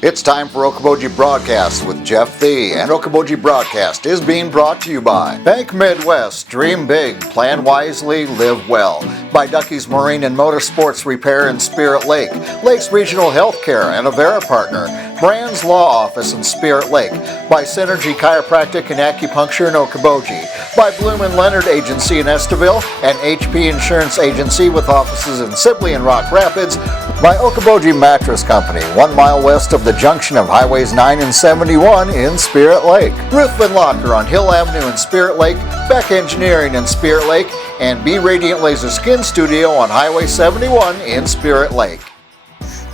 It's time for Okoboji Broadcast with Jeff Thee, and Okoboji Broadcast is being brought to you by Bank Midwest, Dream Big, Plan Wisely, Live Well, by Ducky's Marine and Motorsports Repair in Spirit Lake, Lakes Regional Healthcare and Avera Partner, Brand's Law Office in Spirit Lake, by Synergy Chiropractic and Acupuncture in Okoboji, by Bloom and Leonard Agency in Estaville, and HP Insurance Agency with offices in Sibley and Rock Rapids, by Okoboji Mattress Company, 1 mile west of the junction of Highways 9 and 71 in Spirit Lake. Ruthven Locker on Hill Avenue in Spirit Lake, Beck Engineering in Spirit Lake, and B Radiant Laser Skin Studio on Highway 71 in Spirit Lake.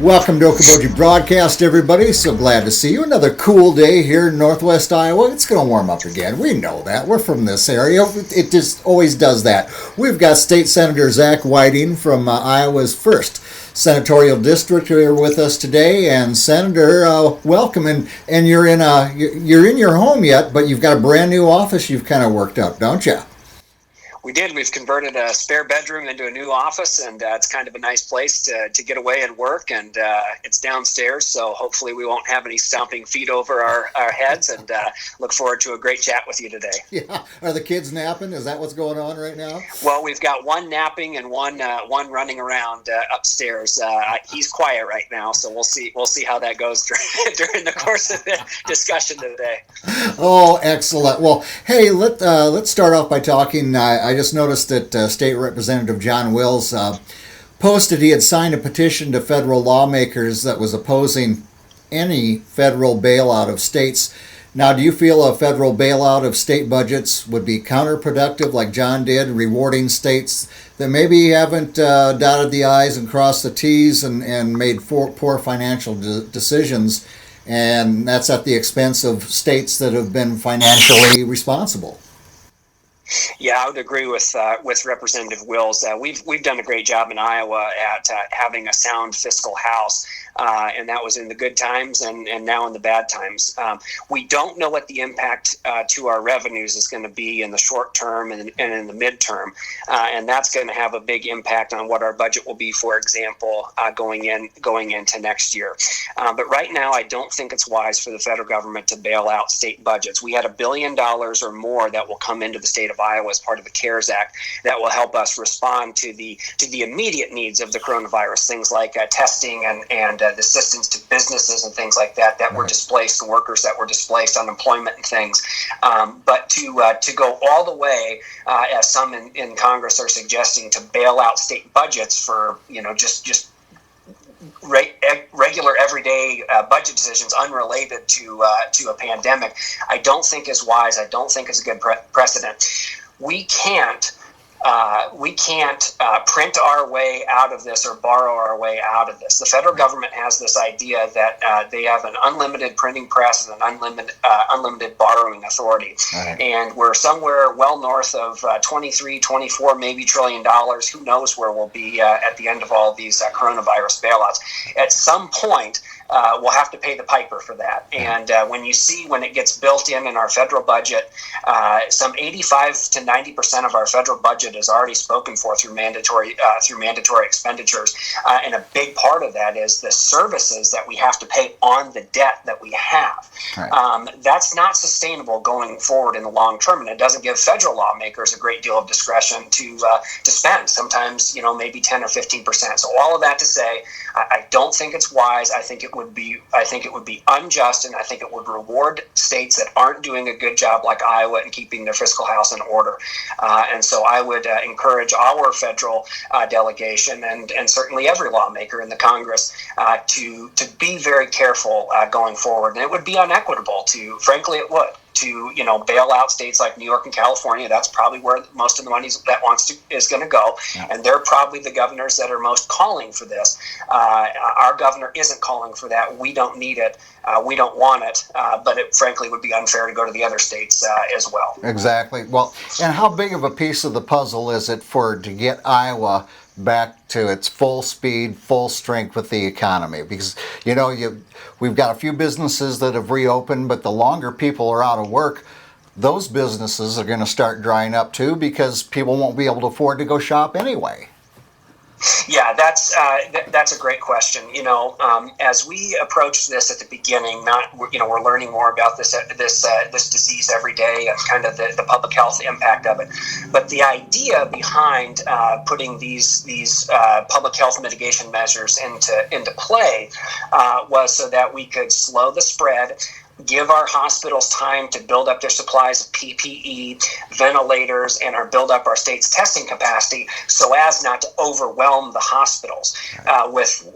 Welcome to Okoboji Broadcast, everybody. So glad to see you. Another cool day here in Northwest Iowa. It's going to warm up again. We know that. We're from this area. It just always does that. We've got State Senator Zach Whiting from Iowa's 1st Senatorial District here with us today. And Senator, welcome. And you're in your home yet, but you've got a brand new office you've kind of worked up, don't you? We did. We've converted a spare bedroom into a new office, and it's kind of a nice place to get away and work, and it's downstairs, so hopefully we won't have any stomping feet over our heads, and look forward to a great chat with you today. Yeah. Are the kids napping? Is that what's going on right now? Well, we've got one napping and one running around upstairs. He's quiet right now, so we'll see how that goes during the course of the discussion today. Oh, excellent. Well, hey, let's start off by talking. I just noticed that State Representative John Wills posted he had signed a petition to federal lawmakers that was opposing any federal bailout of states. Now, do you feel a federal bailout of state budgets would be counterproductive like John did, rewarding states that maybe haven't dotted the I's and crossed the T's and made poor financial decisions, and that's at the expense of states that have been financially responsible? Yeah, I would agree with Representative Wills. We've done a great job in Iowa at having a sound fiscal house, and that was in the good times and now in the bad times. We don't know what the impact to our revenues is going to be in the short term and in the midterm, and that's going to have a big impact on what our budget will be, for example, going into next year. But right now, I don't think it's wise for the federal government to bail out state budgets. We had $1 billion or more that will come into the state of Iowa as part of the CARES Act that will help us respond to the immediate needs of the coronavirus, things like testing and the assistance to businesses and things like that were displaced, and workers that were displaced, unemployment and things. But to go all the way, as some in Congress are suggesting, to bail out state budgets for just regular everyday budget decisions unrelated to a pandemic, I don't think is wise. I don't think is a good precedent. We can't print our way out of this or borrow our way out of this. The federal government has this idea that they have an unlimited printing press and an unlimited borrowing authority. Right. And we're somewhere well north of 23, 24, maybe $1 trillion. Who knows where we'll be at the end of all of these coronavirus bailouts. At some point, we'll have to pay the piper for that. And when it gets built in our federal budget, some 85 to 90% of our federal budget is already spoken for through mandatory expenditures. And a big part of that is the services that we have to pay on the debt that we have. Right. That's not sustainable going forward in the long term, and it doesn't give federal lawmakers a great deal of discretion to spend. Sometimes, maybe 10 or 15%. So all of that to say, I don't think it's wise. I think it would be unjust, and I think it would reward states that aren't doing a good job, like Iowa, in keeping their fiscal house in order. And so I would encourage our federal delegation and certainly every lawmaker in the Congress to be very careful going forward. And it would be unequitable frankly, it would. To bail out states like New York and California. That's probably where most of the money is going to go, and they're probably the governors that are most calling for this. Our governor isn't calling for that. We don't need it. We don't want it. But it frankly would be unfair to go to the other states as well. Exactly. Well, and how big of a piece of the puzzle is it to get Iowa back to its full speed, full strength with the economy? Because we've got a few businesses that have reopened, but the longer people are out of work, those businesses are going to start drying up too, because people won't be able to afford to go shop anyway. Yeah, that's a great question. As we approach this at the beginning, we're learning more about this disease every day and kind of the public health impact of it. But the idea behind putting these public health mitigation measures into play was so that we could slow the spread, give our hospitals time to build up their supplies of PPE, ventilators, and build up our state's testing capacity so as not to overwhelm the hospitals with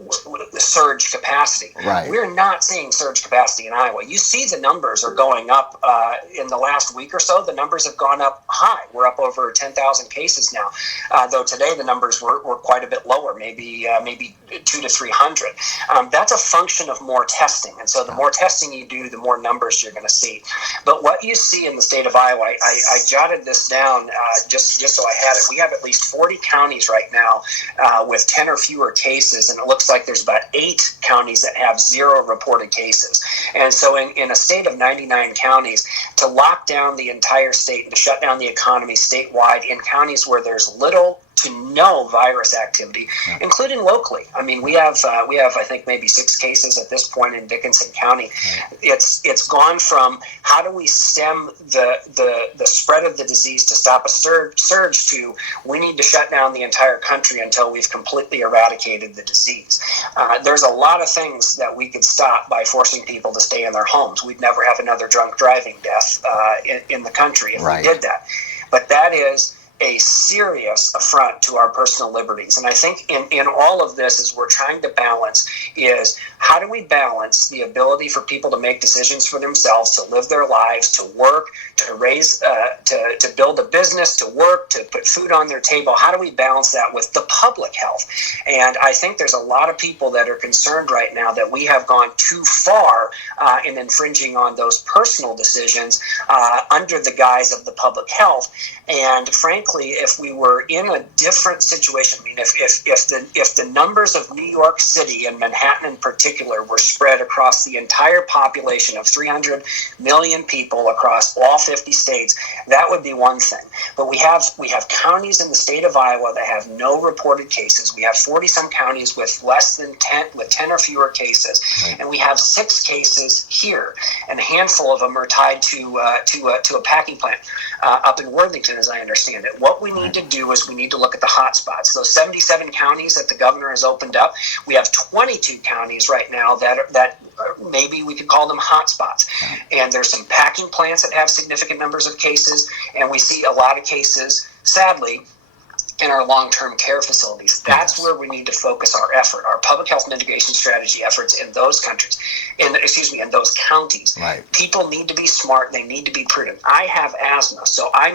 surge capacity. Right. We're not seeing surge capacity in Iowa. You see the numbers are going up in the last week or so. The numbers have gone up high. We're up over 10,000 cases now, though today the numbers were quite a bit lower, maybe 200 to 300. That's a function of more testing. And so the more testing you do, the more numbers you're going to see. But what you see in the state of Iowa, I jotted this down just so I had it. We have at least 40 counties right now with 10 or fewer cases, and it looks like there's about 8 counties that have 0 reported cases. And so in a state of 99 counties, to lock down the entire state and to shut down the economy statewide in counties where there's little to no virus activity, including locally. I mean, we have I think maybe 6 cases at this point in Dickinson County. It's gone from how do we stem the spread of the disease to stop a surge to we need to shut down the entire country until we've completely eradicated the disease. There's a lot of things that we could stop by forcing people to stay in their homes. We'd never have another drunk driving death in the country if we did that. But that is a serious affront to our personal liberties. And I think in all of this, as we're trying to balance, is how do we balance the ability for people to make decisions for themselves, to live their lives, to work, to raise, to build a business, to work, to put food on their table? How do we balance that with the public health? And I think there's a lot of people that are concerned right now that we have gone too far in infringing on those personal decisions under the guise of the public health. And frankly, if we were in a different situation, I mean, if the numbers of New York City and Manhattan in particular were spread across the entire population of 300 million people across all 50 states, that would be one thing. But we have counties in the state of Iowa that have no reported cases. We have 40-some counties with less than 10 or fewer cases, and we have 6 cases here, and a handful of them are tied to a packing plant up in Worthington, as I understand it. What we need to do is we need to look at the hot spots. Those 77 counties that the governor has opened up, we have 22 counties right now that maybe we could call them hot spots. And there's some packing plants that have significant numbers of cases, and we see a lot of cases, sadly, in our long-term care facilities. That's where we need to focus our effort, our public health mitigation strategy efforts in those countries, in those counties. Right. People need to be smart. They need to be prudent. I have asthma, so I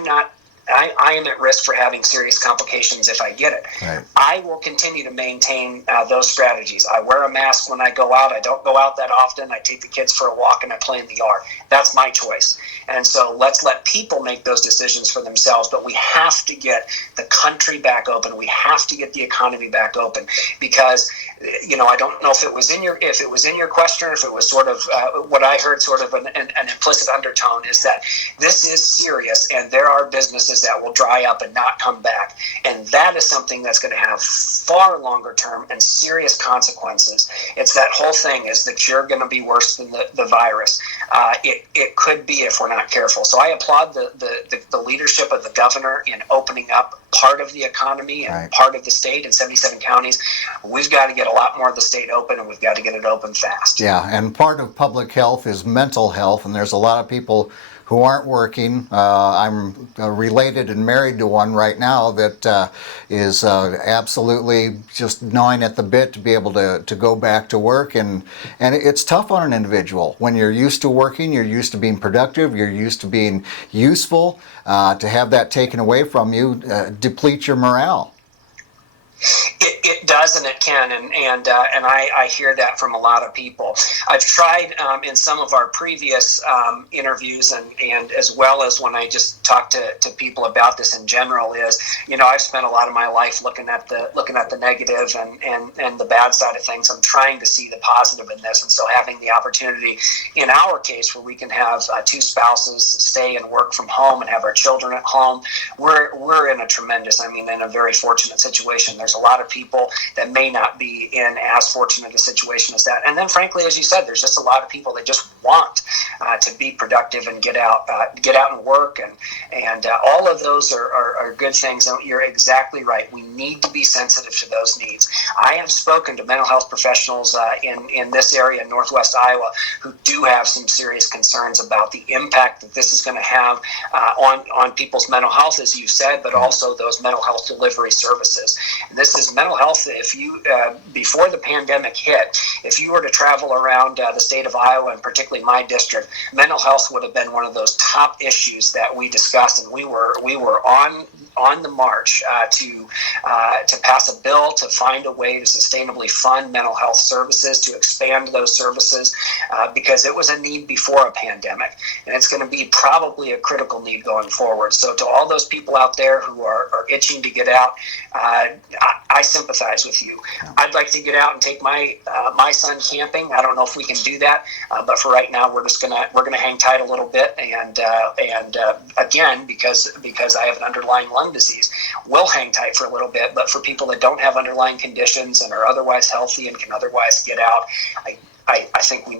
am at risk for having serious complications if I get it. Right. I will continue to maintain those strategies. I wear a mask when I go out. I don't go out that often. I take the kids for a walk and I play in the yard. That's my choice. And so let's let people make those decisions for themselves. But we have to get the country back open. We have to get the economy back open because, I don't know if it was in your question or if it was sort of what I heard, sort of an implicit undertone is that this is serious and there are businesses that will dry up and not come back. And that is something that's going to have far longer term and serious consequences. It's that whole thing is the cure going to be worse than the virus. It could be if we're not careful. So I applaud the leadership of the governor in opening up part of the economy and part of the state in 77 counties. We've got to get a lot more of the state open, and we've got to get it open fast. Yeah, and part of public health is mental health, and there's a lot of people who aren't working. I'm related and married to one right now that is absolutely just gnawing at the bit to be able to go back to work. And it's tough on an individual. When you're used to working, you're used to being productive, you're used to being useful. To have that taken away from you depletes your morale. It does and it can, and I hear that from a lot of people. I've tried in some of our previous interviews, and as well as when I just talk to people about this in general, is I've spent a lot of my life looking at the negative and the bad side of things. I'm trying to see the positive in this, and so having the opportunity in our case where we can have two spouses stay and work from home and have our children at home, we're in a very fortunate situation. There's a lot of people that may not be in as fortunate a situation as that. And then, frankly, as you said, there's just a lot of people that just want to be productive and get out and work, and all of those are good things. And you're exactly right. We need to be sensitive to those needs. I have spoken to mental health professionals in this area in Northwest Iowa who do have some serious concerns about the impact that this is going to have on people's mental health, as you said, but also those mental health delivery services. And this is mental health. If you before the pandemic hit, if you were to travel around the state of Iowa, and particularly my district, mental health would have been one of those top issues that we discussed, and we were on the march to pass a bill to find a way to sustainably fund mental health services, to expand those services, because it was a need before a pandemic, and it's going to be probably a critical need going forward. So to all those people out there who are itching to get out, I sympathize with you. I'd like to get out and take my son camping. I don't know if we can do that, but for right now, we're gonna hang tight a little bit, and again, because I have an underlying lung disease, we'll hang tight for a little bit. But for people that don't have underlying conditions and are otherwise healthy and can otherwise get out, I think we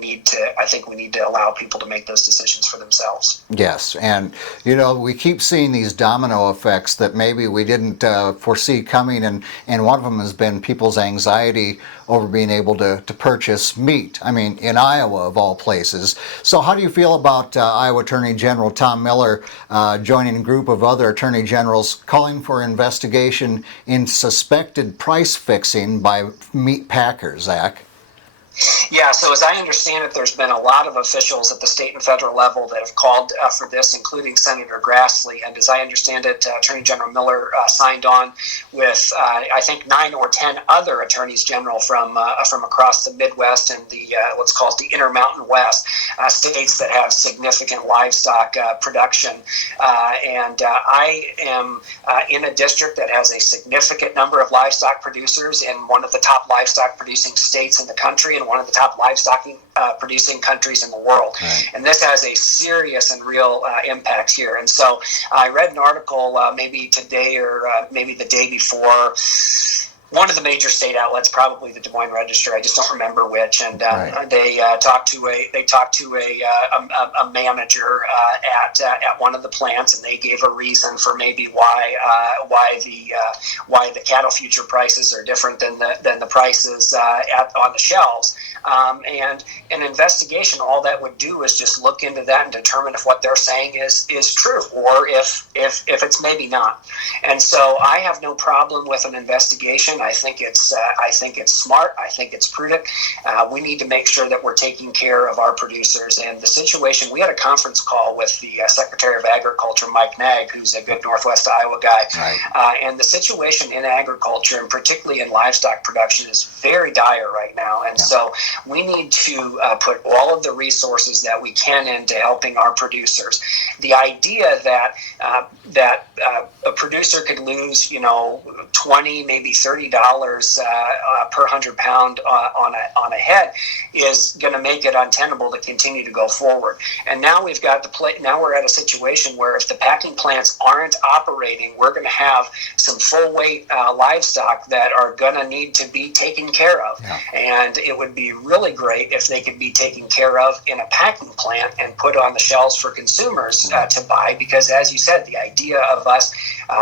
need to allow people to make those decisions for themselves. Yes, and we keep seeing these domino effects that maybe we didn't foresee coming, and one of them has been people's anxiety over being able to purchase meat. I mean, in Iowa of all places. So how do you feel about Iowa Attorney General Tom Miller joining a group of other attorney generals calling for investigation in suspected price fixing by meat packers, Zach? Yeah, so as I understand it, there's been a lot of officials at the state and federal level that have called for this, including Senator Grassley. And as I understand it, Attorney General Miller signed on with, I think, 9 or 10 other attorneys general from across the Midwest and the what's called the Intermountain West, states that have significant livestock production. And I am in a district that has a significant number of livestock producers in one of the top livestock producing states in the country, and one of the top livestock producing countries in the world. Right. And this has a serious and real impact here. And so I read an article maybe today or maybe the day before, one of the major state outlets, probably the Des Moines Register, I just don't remember which, and they talked to a manager at one of the plants, and they gave a reason for maybe why the cattle future prices are different than the prices on the shelves. And an investigation, all that would do is just look into that and determine if what they're saying is true, or if it's maybe not. And so I have no problem with an investigation. I think it's smart. I think it's prudent. We need to make sure that we're taking care of our producers. And the situation, we had a conference call with the Secretary of Agriculture, Mike Nag, who's a good Northwest Iowa guy. Right. And the situation in agriculture, and particularly in livestock production, is very dire right now. And so we need to put all of the resources that we can into helping our producers. The idea that a producer could lose, $20, maybe $30 per 100 pound on a head is going to make it untenable to continue to go forward. And now we've got now we're at a situation where if the packing plants aren't operating, we're going to have some full weight livestock that are going to need to be taken care of. Yeah. And it would be really great if they could be taken care of in a packing plant and put on the shelves for consumers to buy, because as you said, the idea of us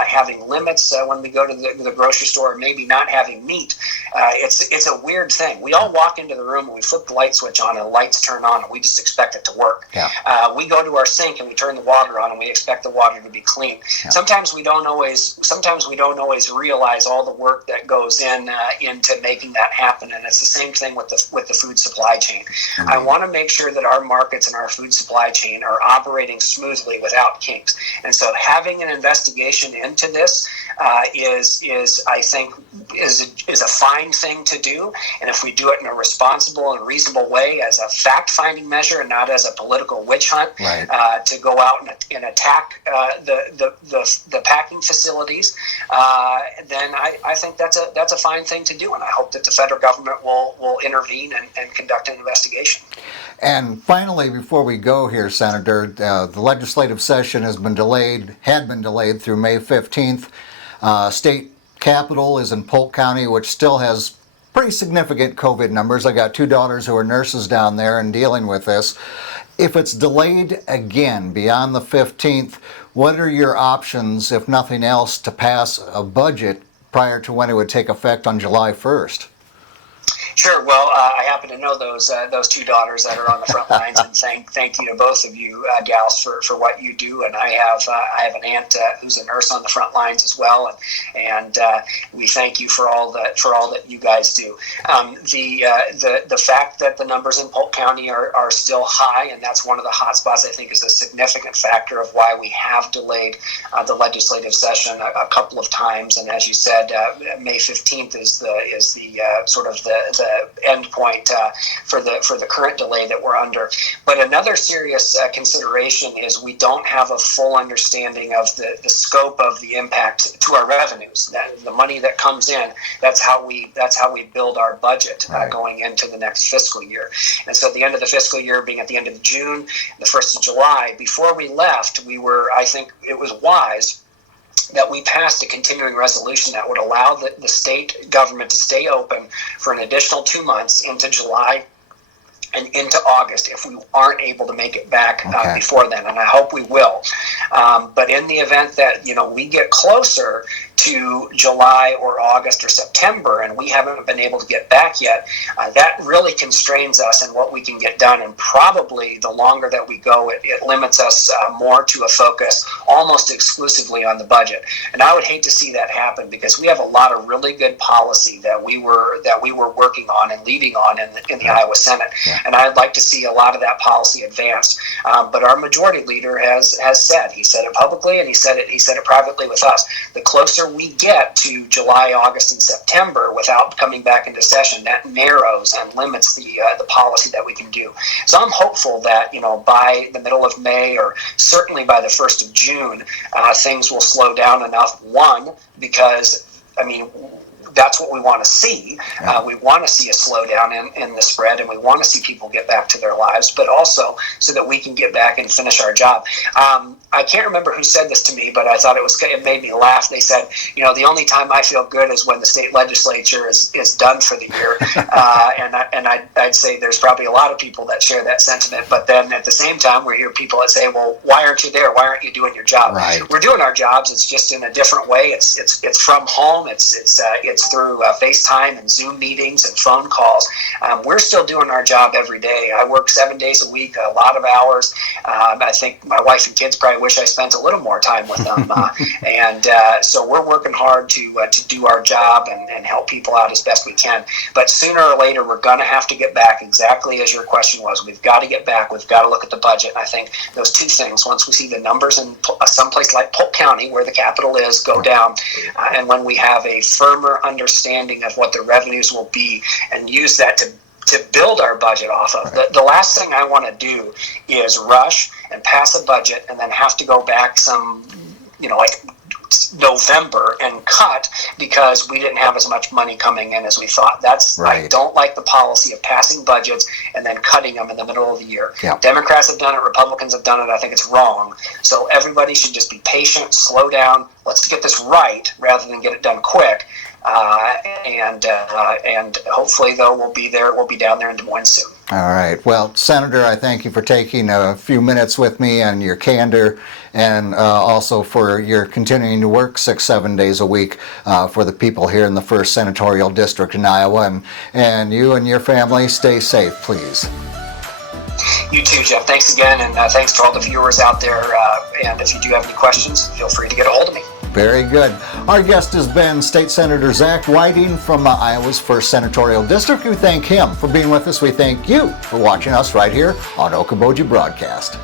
having limits when we go to the grocery store, maybe not having meat, it's a weird thing. We all walk into the room and we flip the light switch on and the lights turn on and we just expect it to work. Yeah. We go to our sink and we turn the water on and we expect the water to be clean. Yeah. Sometimes we don't always realize all the work that goes into making that happen, and it's the same thing with the food supply chain. Mm-hmm. I want to make sure that our markets and our food supply chain are operating smoothly without kinks. And so having an investigation into this is I think is a fine thing to do, and if we do it in a responsible and reasonable way as a fact-finding measure and not as a political witch hunt, to go out and attack the packing facilities, then I think that's a fine thing to do, and I hope that the federal government will intervene and conduct an investigation. And finally, before we go here, Senator, the legislative session had been delayed through May 15th. State Capitol is in Polk County, which still has pretty significant COVID numbers. I got two daughters who are nurses down there and dealing with this. If it's delayed again beyond the 15th, what are your options, if nothing else, to pass a budget prior to when it would take effect on July 1st? Sure. Well, I happen to know those two daughters that are on the front lines, and thank you to both of you, gals, for what you do. And I have an aunt who's a nurse on the front lines as well, and we thank you for all that you guys do. The fact that the numbers in Polk County are still high, and that's one of the hot spots, I think, is a significant factor of why we have delayed the legislative session a couple of times. And as you said, May 15th is the sort of the end point for the current delay that we're under. But another serious consideration is we don't have a full understanding of the scope of the impact to our revenues. That the money that comes in, that's how we build our budget going into the next fiscal year. And so at the end of the fiscal year, being at the end of June, the 1st of July, before we left, I think it was wise that we passed a continuing resolution that would allow the state government to stay open for an additional 2 months into July and into August if we aren't able to make it back before then, and I hope we will. But in the event that we get closer to July or August or September and we haven't been able to get back yet, that really constrains us in what we can get done, and probably the longer that we go, it limits us more to a focus almost exclusively on the budget. And I would hate to see that happen, because we have a lot of really good policy that we were working on and leading on in the Iowa Senate, and I'd like to see a lot of that policy advanced. But our majority leader has said, he said it publicly and he said it privately with us, the closer we get to July, August, and September without coming back into session, that narrows and limits the policy that we can do. So I'm hopeful that by the middle of May, or certainly by the 1st of June, things will slow down enough. One, because that's what we want to see. We want to see a slowdown in the spread, and we want to see people get back to their lives, but also so that we can get back and finish our job. I can't remember who said this to me, but I thought it made me laugh. They said, the only time I feel good is when the state legislature is done for the year. And I'd say there's probably a lot of people that share that sentiment. But then at the same time, we hear people that say, well, why aren't you there? Why aren't you doing your job? Right. We're doing our jobs. It's just in a different way. It's from home. It's through FaceTime and Zoom meetings and phone calls. We're still doing our job every day. I work 7 days a week, a lot of hours. I think my wife and kids probably wish I spent a little more time with them. And so we're working hard to do our job and help people out as best we can. But sooner or later, we're going to have to get back, exactly as your question was. We've got to get back. We've got to look at the budget. And I think those two things, once we see the numbers in someplace like Polk County, where the capital is, go down, and when we have a firmer understanding of what the revenues will be, and use that to build our budget off of. The last thing I want to do is rush and pass a budget and then have to go back like November and cut because we didn't have as much money coming in as we thought. I don't like the policy of passing budgets and then cutting them in the middle of the year. Yeah. Democrats have done it, Republicans have done it. I think it's wrong. So everybody should just be patient, slow down. Let's get this right rather than get it done quick. And hopefully, though, we'll be down there in Des Moines soon. All right. Well, Senator, I thank you for taking a few minutes with me and your candor, and also for your continuing to work 6-7 days a week for the people here in the 1st Senatorial District in Iowa. And you and your family stay safe, please. You too, Jeff. Thanks again, and thanks to all the viewers out there. And if you do have any questions, feel free to get a hold of me. Very good. Our guest has been State Senator Zach Whiting from Iowa's 1st Senatorial District. We thank him for being with us. We thank you for watching us right here on Okoboji Broadcast.